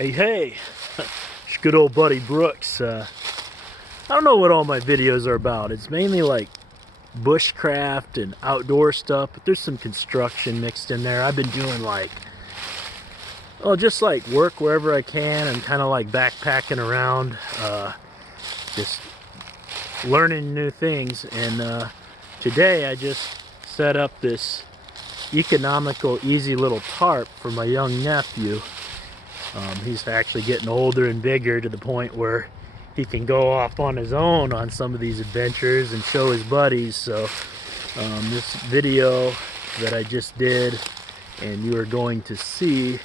Hey, it's good old buddy Brooks. I don't know what all my videos are about. It's mainly like bushcraft and outdoor stuff, but there's some construction mixed in there. I've been doing like, just like work wherever I can and kind of like backpacking around, just learning new things. And today I just set up this economical, easy little tarp for my young nephew. He's actually getting older and bigger to the point where he can go off on his own on some of these adventures and show his buddies. So this video that I just did and you are going to see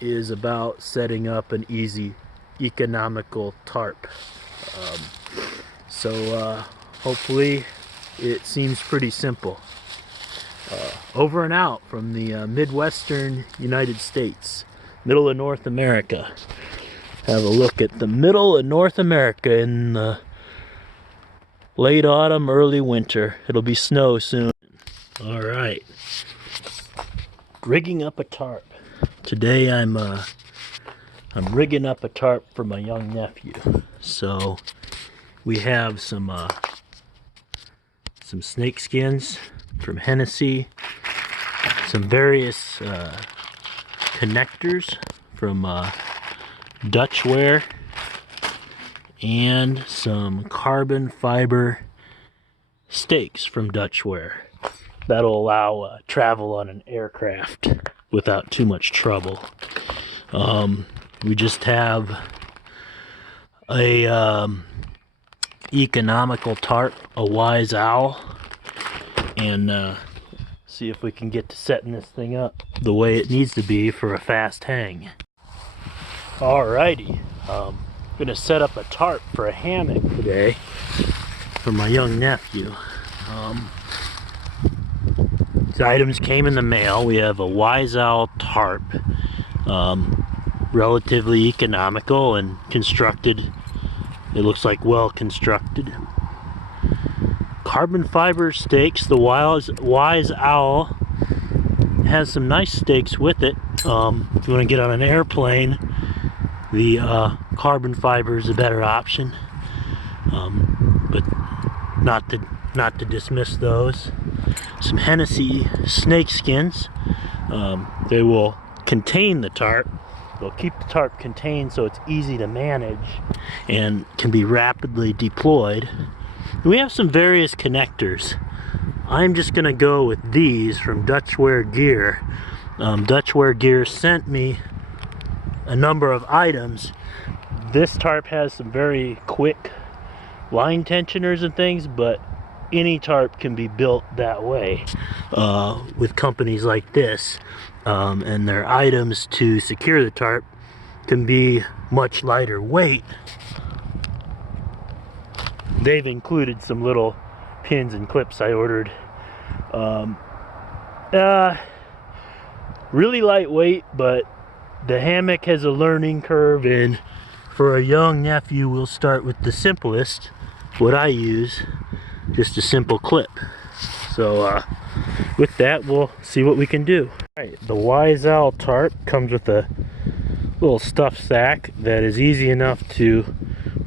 is about setting up an easy economical tarp. Hopefully it seems pretty simple. Over and out from the Midwestern United States. Middle of North America. Have a look at the middle of North America in the late autumn, early winter. It'll be snow soon. All right, rigging up a tarp. Today I'm rigging up a tarp for my young nephew. So we have some snake skins from Hennessy, some various connectors from Dutchware, and some carbon fiber stakes from Dutchware. That'll allow travel on an aircraft without too much trouble. We just have a economical tarp, a Wise Owl, and see if we can get to setting this thing up the way it needs to be for a fast hang. Alrighty, gonna set up a tarp for a hammock today for my young nephew. These items came in the mail. We have a Wise Owl tarp, relatively economical and constructed. It looks like well constructed. Carbon fiber stakes. The Wise Owl has some nice stakes with it. If you want to get on an airplane, the carbon fiber is a better option, but not to dismiss those. Some Hennessy snake skins. They will contain the tarp. They'll keep the tarp contained so it's easy to manage and can be rapidly deployed. We have some various connectors. I'm just gonna go with these from Dutchware Gear. Dutchware Gear sent me a number of items. This tarp has some very quick line tensioners and things, but any tarp can be built that way with companies like this. And their items to secure the tarp can be much lighter weight. They've included some little pins and clips I ordered. Really lightweight, but the hammock has a learning curve, and for a young nephew we'll start with the simplest, what I use, just a simple clip. So with that we'll see what we can do. Alright, the Wise Owl tarp comes with a little stuff sack that is easy enough to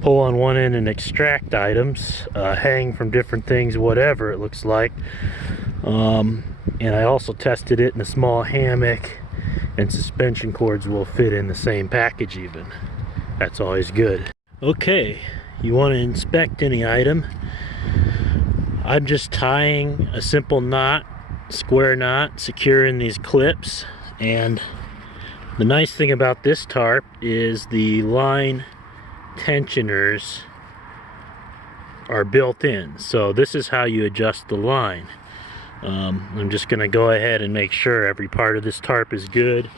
pull on one end and extract items, hang from different things, whatever it looks like. And I also tested it in a small hammock, and suspension cords will fit in the same package even. That's always good. Okay, you want to inspect any item. I'm just tying a simple knot, square knot, securing these clips. And the nice thing about this tarp is the line tensioners are built in. So this is how you adjust the line. I'm just gonna go ahead and make sure every part of this tarp is good.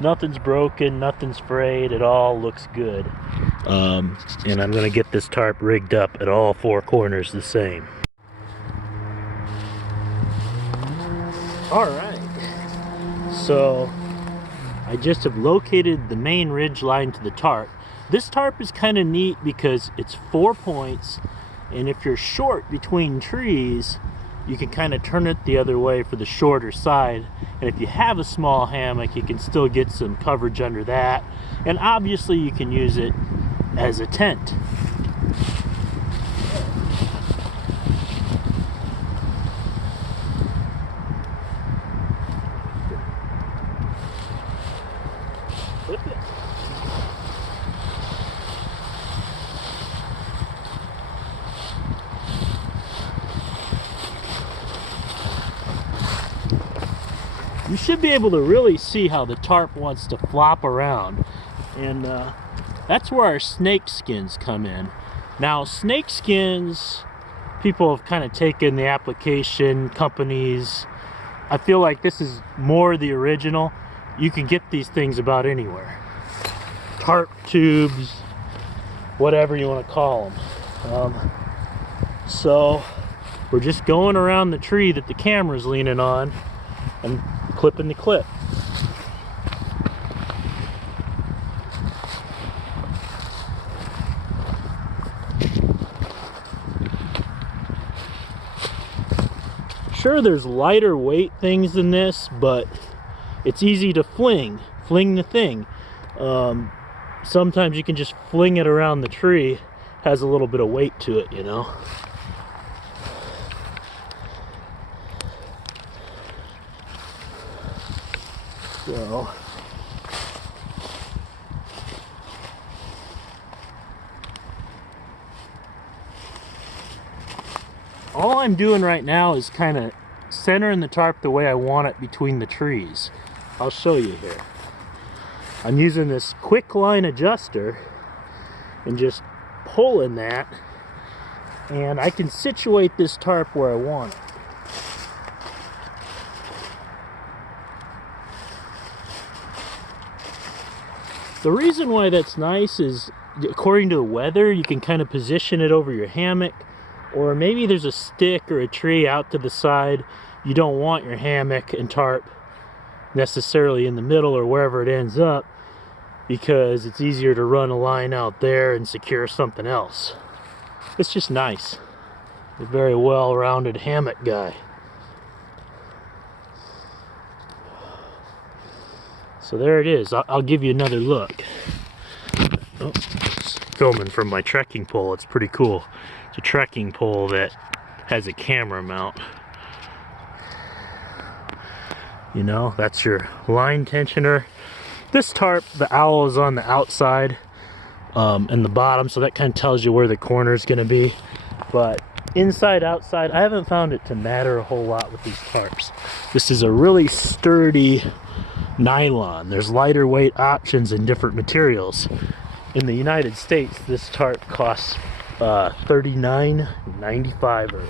Nothing's broken, nothing's frayed, it all looks good. And I'm gonna get this tarp rigged up at all four corners the same. Alright, so I just have located the main ridge line to the tarp. This tarp is kind of neat because it's 4 points, and if you're short between trees, you can kind of turn it the other way for the shorter side. And if you have a small hammock, you can still get some coverage under that. And obviously you can use it as a tent. Flip it. You should be able to really see how the tarp wants to flop around, and that's where our snake skins come in. Now, snake skins, people have kind of taken the application, companies. I feel like this is more the original. You can get these things about anywhere. Tarp tubes, whatever you want to call them. So we're just going around the tree that the camera's leaning on and clipping the clip. Sure, there's lighter weight things than this, but it's easy to fling the thing. Sometimes you can just fling it around the tree. Has a little bit of weight to it, you know. So all I'm doing right now is kind of centering the tarp the way I want it between the trees. I'll show you here. I'm using this quick line adjuster and just pulling that, and I can situate this tarp where I want it. The reason why that's nice is, according to the weather, you can kind of position it over your hammock, or maybe there's a stick or a tree out to the side. You don't want your hammock and tarp necessarily in the middle or wherever it ends up, because it's easier to run a line out there and secure something else. It's just nice. A very well-rounded hammock guy. So there it is. I'll give you another look. Oh, it's filming from my trekking pole. It's pretty cool. It's a trekking pole that has a camera mount. You know, that's your line tensioner. This tarp, the owl is on the outside and the bottom, so that kind of tells you where the corner is going to be. But inside, outside, I haven't found it to matter a whole lot with these tarps. This is a really sturdy nylon. There's lighter weight options in different materials. In the United States, this tarp costs $39.95 or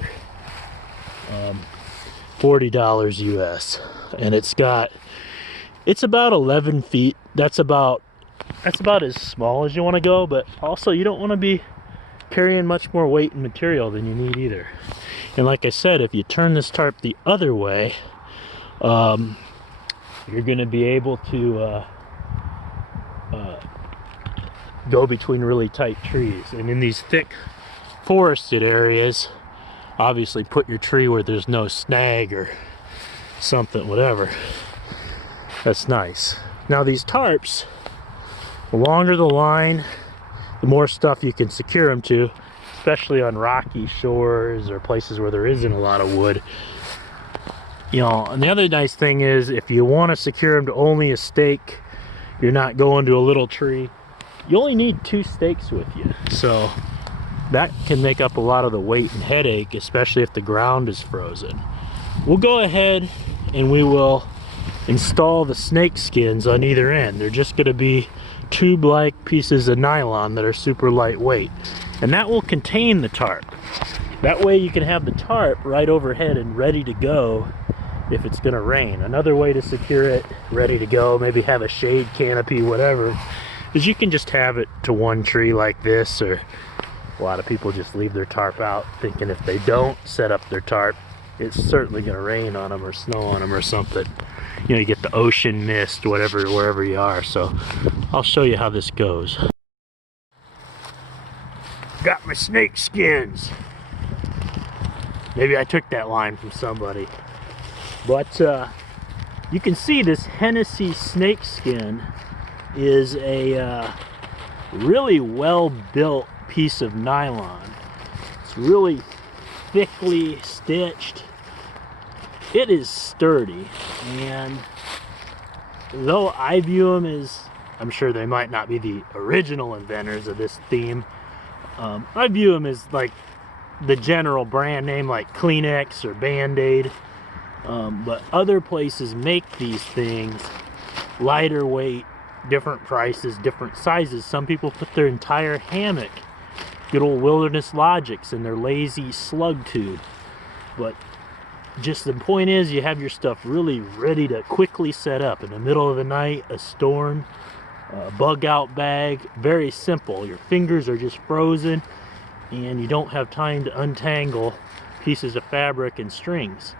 $40 US, and it's about 11 feet. That's about as small as you want to go, but also you don't want to be carrying much more weight and material than you need either. And like I said, if you turn this tarp the other way, you're going to be able to go between really tight trees. And in these thick forested areas, obviously put your tree where there's no snag or something, whatever. That's nice. Now these tarps, the longer the line, the more stuff you can secure them to, especially on rocky shores or places where there isn't a lot of wood. You know, and the other nice thing is, if you want to secure them to only a stake, you're not going to a little tree, you only need 2 stakes with you. So that can make up a lot of the weight and headache, especially if the ground is frozen. We'll go ahead and we will install the snake skins on either end. They're just going to be tube-like pieces of nylon that are super lightweight, and that will contain the tarp. That way you can have the tarp right overhead and ready to go if it's going to rain. Another way to secure it ready to go, maybe have a shade canopy, whatever, is you can just have it to one tree like this, or a lot of people just leave their tarp out thinking if they don't set up their tarp, it's certainly going to rain on them or snow on them or something. You know, you get the ocean mist, whatever, wherever you are. So I'll show you how this goes. Got my snake skins. Maybe I took that line from somebody. But you can see this Hennessy snakeskin is a really well built piece of nylon. It's really thickly stitched. It is sturdy, and though I view them as, I'm sure they might not be the original inventors of this theme, I view them as like the general brand name like Kleenex or Band-Aid. But other places make these things lighter weight, different prices, different sizes. Some people put their entire hammock, good old Wilderness Logics, in their lazy slug tube. But just the point is, you have your stuff really ready to quickly set up in the middle of the night, a storm, a bug out bag. Very simple. Your fingers are just frozen and you don't have time to untangle pieces of fabric and strings.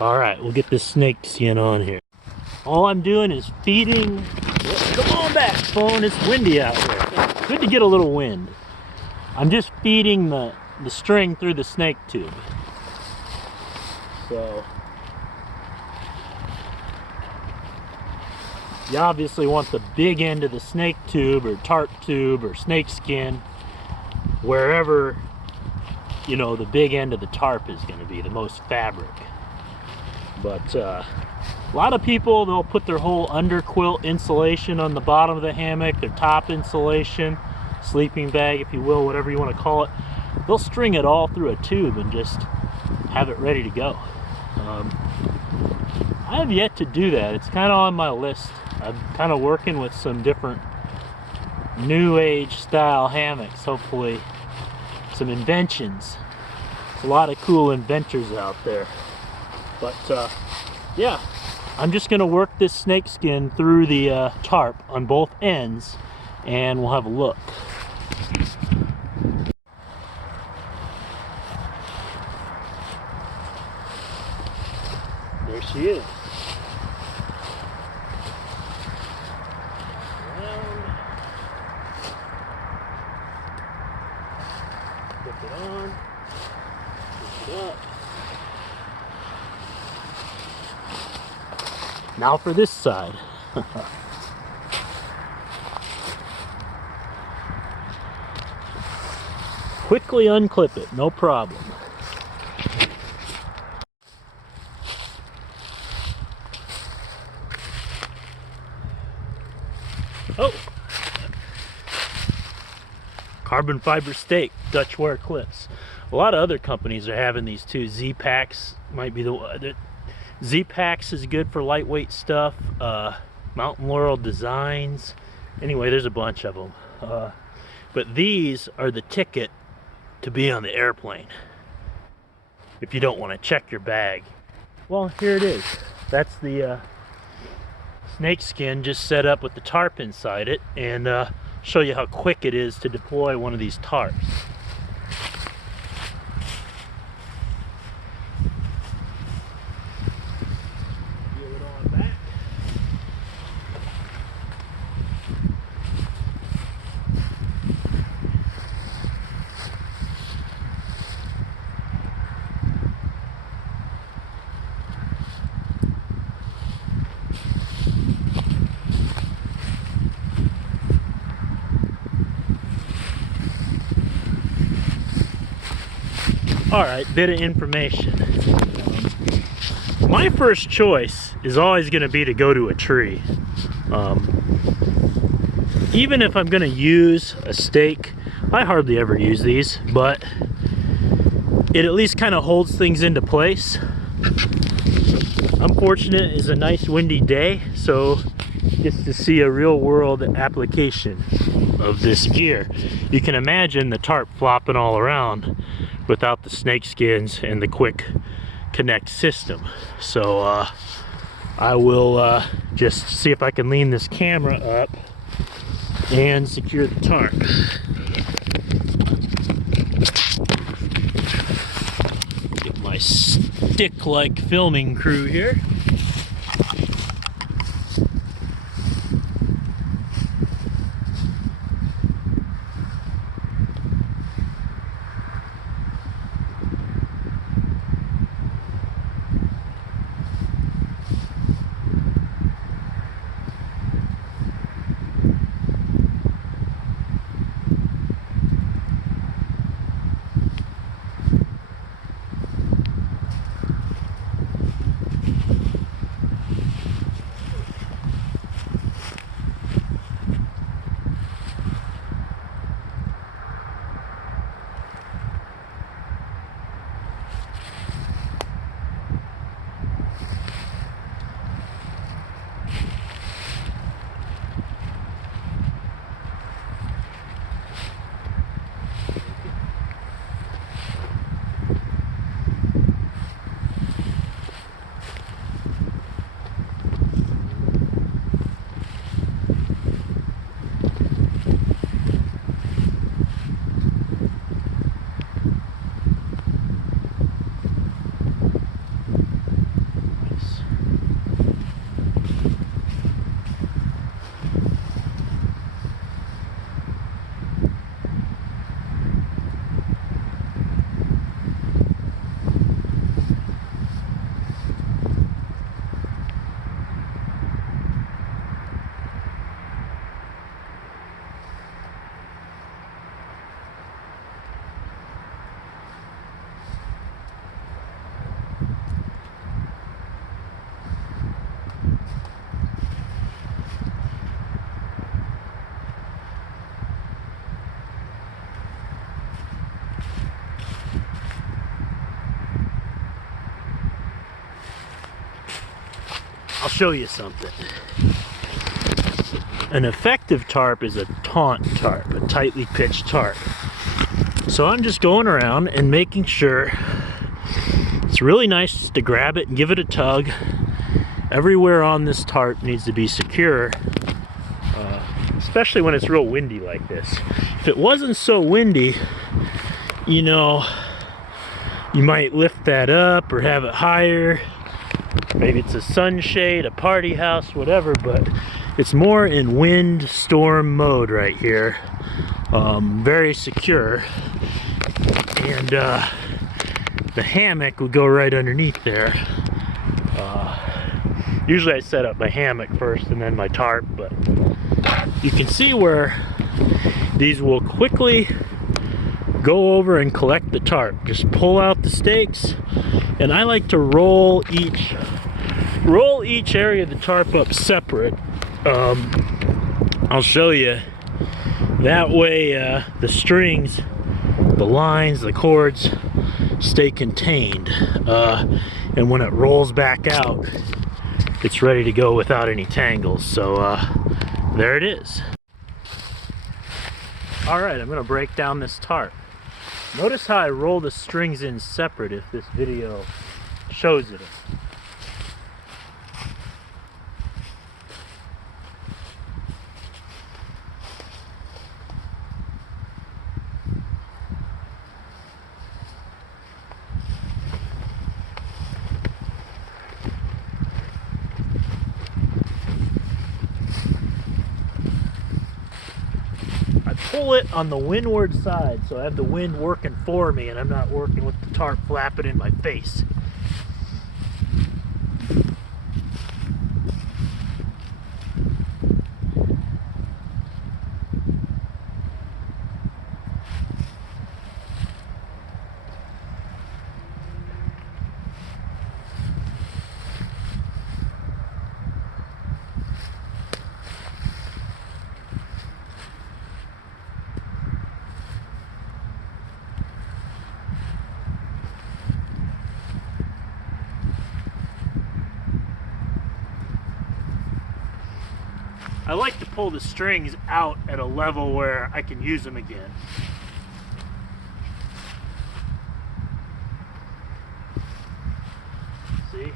All right, we'll get this snake skin on here. All I'm doing is feeding. Come on back, phone. It's windy out here. Good to get a little wind. I'm just feeding the string through the snake tube. So you obviously want the big end of the snake tube or tarp tube or snake skin wherever, you know, the big end of the tarp is going to be, the most fabric. But a lot of people, they'll put their whole underquilt insulation on the bottom of the hammock, their top insulation, sleeping bag, if you will, whatever you want to call it. They'll string it all through a tube and just have it ready to go. I have yet to do that. It's kind of on my list. I'm kind of working with some different new age style hammocks, hopefully some inventions. There's a lot of cool inventors out there. But yeah, I'm just gonna work this snake skin through the tarp on both ends and we'll have a look. There she is. Flip it on, flip it up. Now for this side. Quickly unclip it, no problem. Oh! Carbon fiber stake, Dutchware clips. A lot of other companies are having these too. Z-Packs might be the one. Z-Packs is good for lightweight stuff. Mountain Laurel Designs. Anyway, there's a bunch of them. But these are the ticket to be on the airplane. If you don't want to check your bag. Well, here it is. That's the snake skin just set up with the tarp inside it, and show you how quick it is to deploy one of these tarps. Alright, bit of information. My first choice is always going to be to go to a tree. Even if I'm going to use a stake, I hardly ever use these, but it at least kind of holds things into place. I'm fortunate it's a nice windy day, so just to see a real world application of this gear. You can imagine the tarp flopping all around without the snake skins and the quick connect system. So I will just see if I can lean this camera up and secure the tarp. Get my stick-like filming crew here. I'll show you something. An effective tarp is a taunt tarp, a tightly pitched tarp. So I'm just going around and making sure it's really nice to grab it and give it a tug. Everywhere on this tarp needs to be secure, especially when it's real windy like this. If it wasn't so windy, you know, you might lift that up or have it higher. Maybe it's a sunshade, a party house, whatever, but it's more in wind storm mode right here. Very secure. And the hammock would go right underneath there. Usually I set up my hammock first and then my tarp, but you can see where these will quickly go over and collect the tarp. Just pull out the stakes, and I like to roll each area of the tarp up separate. I'll show you. That way the strings, the lines, the cords stay contained, and when it rolls back out, it's ready to go without any tangles. So there it is. Alright, I'm going to break down this tarp. Notice how I roll the strings in separate if this video shows it. Pull it on the windward side so I have the wind working for me and I'm not working with the tarp flapping in my face. I like to pull the strings out at a level where I can use them again. See?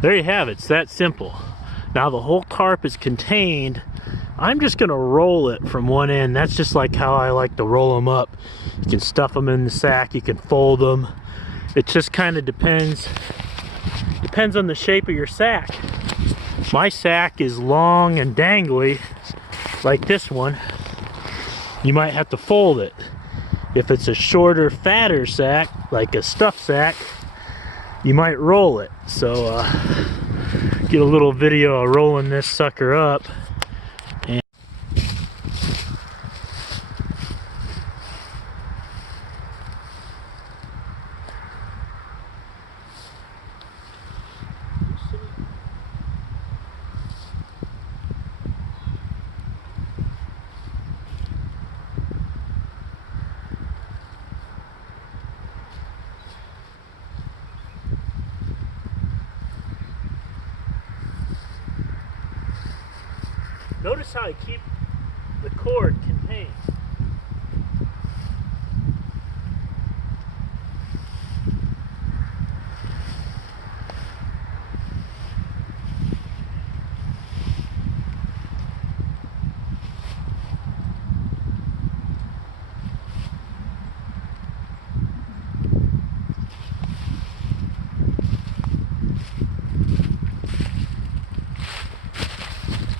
There you have it. It's that simple. Now the whole tarp is contained. I'm just going to roll it from one end. That's just like how I like to roll them up. You can stuff them in the sack. You can fold them. It just kind of depends on the shape of your sack. My sack is long and dangly like this one. You might have to fold it. If it's a shorter, fatter sack, like a stuffed sack, you might roll it. So get a little video of rolling this sucker up. And notice how I keep the cord contained.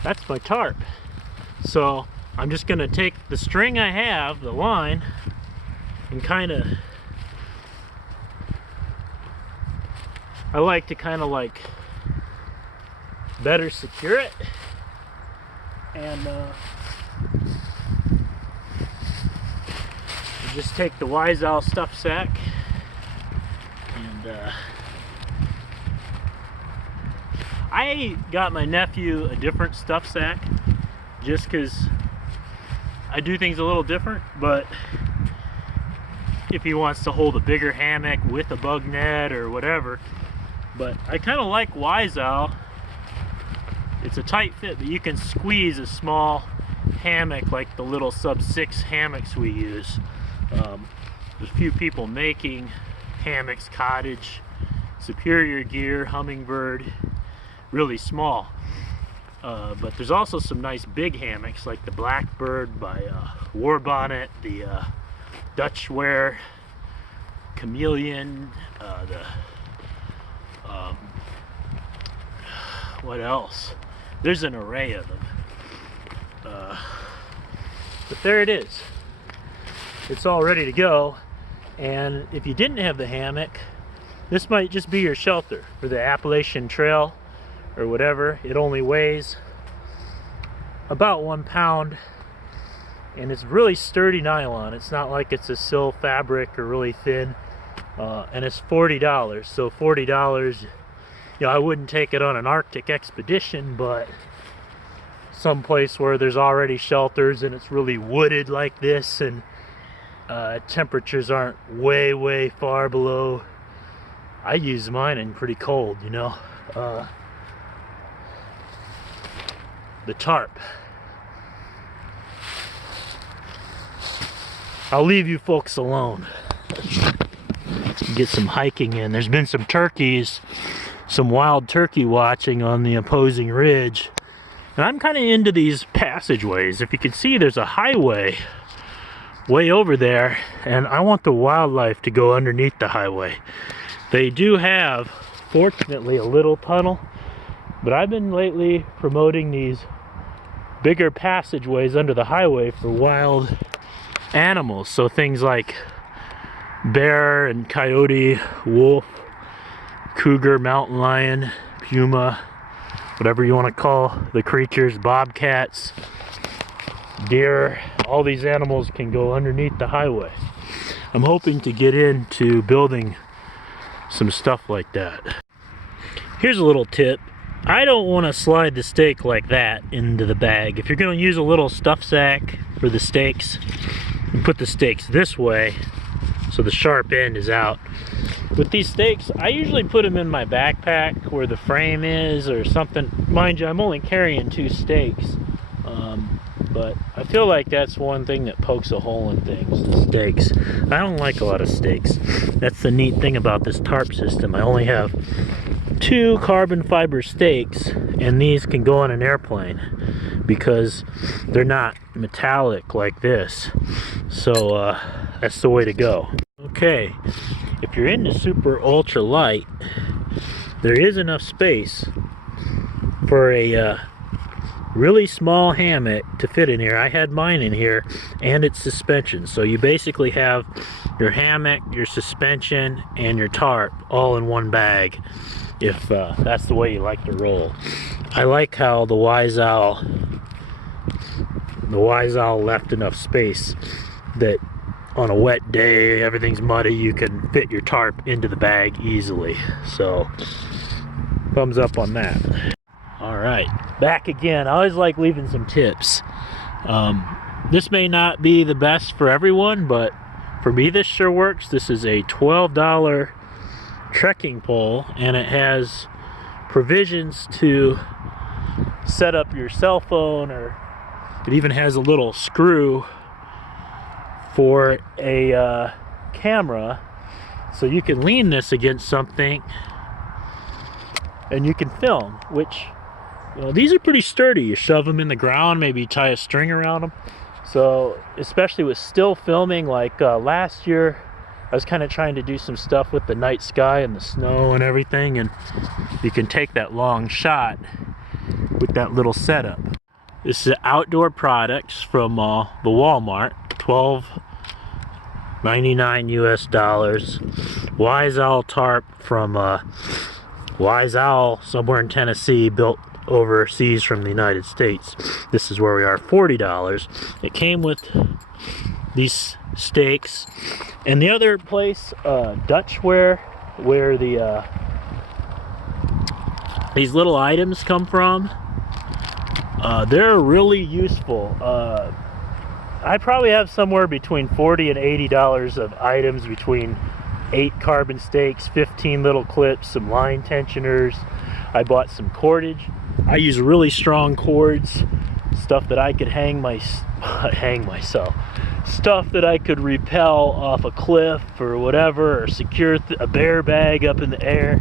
That's my tarp. So I'm just going to take the string I have, the line, and kind of I like to kind of like better secure it, and just take the Wise Owl stuff sack, and I got my nephew a different stuff sack just because I do things a little different, but if he wants to hold a bigger hammock with a bug net or whatever. But I kind of like Wise Owl. It's a tight fit, but you can squeeze a small hammock like the little sub-6 hammocks we use. There's a few people making hammocks, Cottage, Superior Gear, Hummingbird, really small. But there's also some nice big hammocks like the Blackbird by War Bonnet, the Dutchware Chameleon, what else? There's an array of them. But there it is. It's all ready to go. And if you didn't have the hammock, this might just be your shelter for the Appalachian Trail or whatever. It only weighs about 1 pound, and it's really sturdy nylon. It's not like it's a sil fabric or really thin. And it's $40. So $40, you know, I wouldn't take it on an Arctic expedition, but someplace where there's already shelters and it's really wooded like this, and temperatures aren't way far below. I use mine in pretty cold, you know. The tarp. I'll leave you folks alone. Get some hiking in. There's been some turkeys, some wild turkey watching on the opposing ridge. And I'm kind of into these passageways. If you can see, there's a highway way over there, and I want the wildlife to go underneath the highway. They do have, fortunately, a little tunnel, but I've been lately promoting these bigger passageways under the highway for wild animals. So things like bear and coyote, wolf, cougar, mountain lion, puma, whatever you want to call the creatures, bobcats, deer, all these animals can go underneath the highway. I'm hoping to get into building some stuff like that. Here's a little tip. I don't want to slide the stake like that into the bag. If you're going to use a little stuff sack for the stakes, you put the stakes this way so the sharp end is out. With these stakes, I usually put them in my backpack where the frame is or something. Mind you, I'm only carrying 2 stakes, but I feel like that's one thing that pokes a hole in things, the stakes. I don't like a lot of stakes. That's the neat thing about this tarp system. I only have 2 carbon fiber stakes, and these can go on an airplane because they're not metallic like this. So that's the way to go. Okay, if you're into super ultra light, there is enough space for a really small hammock to fit in here. I had mine in here, and it's suspension. So you basically have your hammock, your suspension, and your tarp all in one bag, if that's the way you like to roll. I like how the Wise Owl left enough space that on a wet day, everything's muddy, you can fit your tarp into the bag easily. So thumbs up on that. All right, back again. I always like leaving some tips. This may not be the best for everyone, but for me this sure works. This is a $12 trekking pole, and it has provisions to set up your cell phone, or it even has a little screw for a camera, so you can lean this against something and you can film, which, you know, these are pretty sturdy. You shove them in the ground, maybe tie a string around them. So especially with still filming, like last year I was kind of trying to do some stuff with the night sky and the snow and everything, and you can take that long shot with that little setup. This is outdoor products from the Walmart, $12.99 US. Wise Owl Tarp from Wise Owl, somewhere in Tennessee, built overseas from the United States. This is where we are, $40. It came with these stakes. And the other place, Dutchware, where the these little items come from, they're really useful. I probably have somewhere between $40 and $80 of items, between 8 carbon stakes, 15 little clips, some line tensioners. I bought some cordage. I use really strong cords, stuff that I could hang myself, stuff that I could rappel off a cliff or whatever, or secure a bear bag up in the air.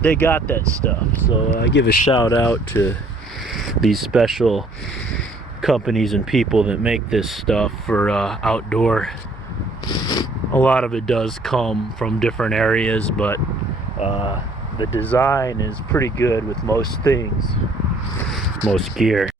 They got that stuff. So I give a shout out to these special companies and people that make this stuff for outdoor. A lot of it does come from different areas, but the design is pretty good with most things, most gear.